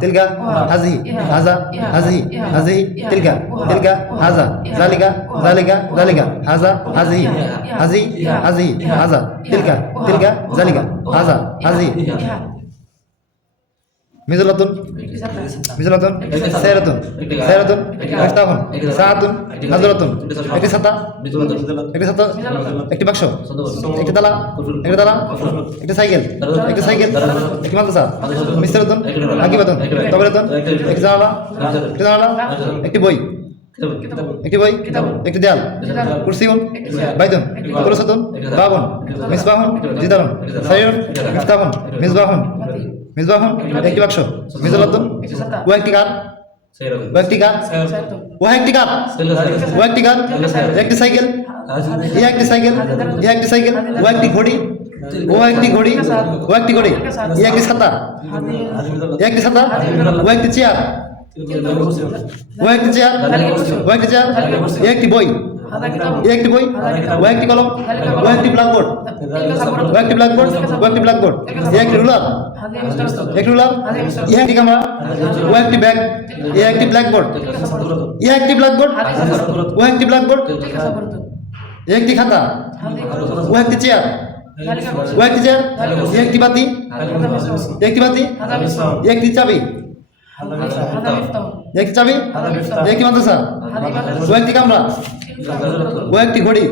تلك هذه هذا هذه هذه تلك تلك هذا ذلك ذلك ذلك هذا هذه هذه هذه هذا تلك تلك ذلك هذا هذه مزلة مزلة سيرة سيرة مفتاح ساعة نزلة একটি ছাতা একটি ছাতা একটি বাক্স একটি তালা একটি তালা একটি সাইকেল একটি সাইকেল একটি মাদ্রাসা মিস্ত্রাতন আকিবাতন তবরাতন একটি জানালা একটি জানালা একটি বই একটি বই একটি দেয়াল কুরসিউন বাইতুন কুরসাতুন বাবুন মিসবাহুন জিদারুন সাইরুন মিফতাহুন মিসবাহুন মিসবাহুন একটি বাক্স মিজলাতুন ও একটি কার ও একটি কার ও একটি কার ও একটি কার একটি সাইকেল ইয়া একটি সাইকেল ইয়া একটি সাইকেল ও একটি ঘড়ি ও একটি ঘড়ি ও একটি ঘড়ি ইয়া একটি ছাতা ইয়া একটি ছাতা ও একটি চেয়ার ও একটি চেয়ার ও একটি চেয়ার ইয়া একটি বই ইয়া একটি বই ও একটি কলম ও একটি ব্ল্যাকবোর্ড ও একটি ব্ল্যাকবোর্ড ও একটি ব্ল্যাকবোর্ড ইয়া একটি রুলার একটি রুলার ইয়া একটি ক্যামেরা ও একটি ব্যাগ ইয়া একটি ব্ল্যাকবোর্ড ইয়া একটি ব্ল্যাকবোর্ড ও একটি ব্ল্যাকবোর্ড ইয়া একটি খাতা ও একটি চেয়ার ও একটি চেয়ার ইয়া একটি বাতি একটি বাতি একটি চাবি একটি চাবি একটি মাদ্রাসা ও একটি কামরা ও একটি ঘড়ি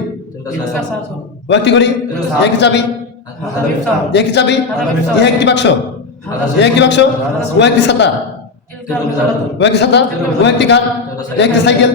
ও একটি ঘড়ি একটি চাবি একটি চাবি একটি বাক্স একটি বাক্স ও একটি ছাতা ও একটি ছাতা ও একটি কার একটি সাইকেল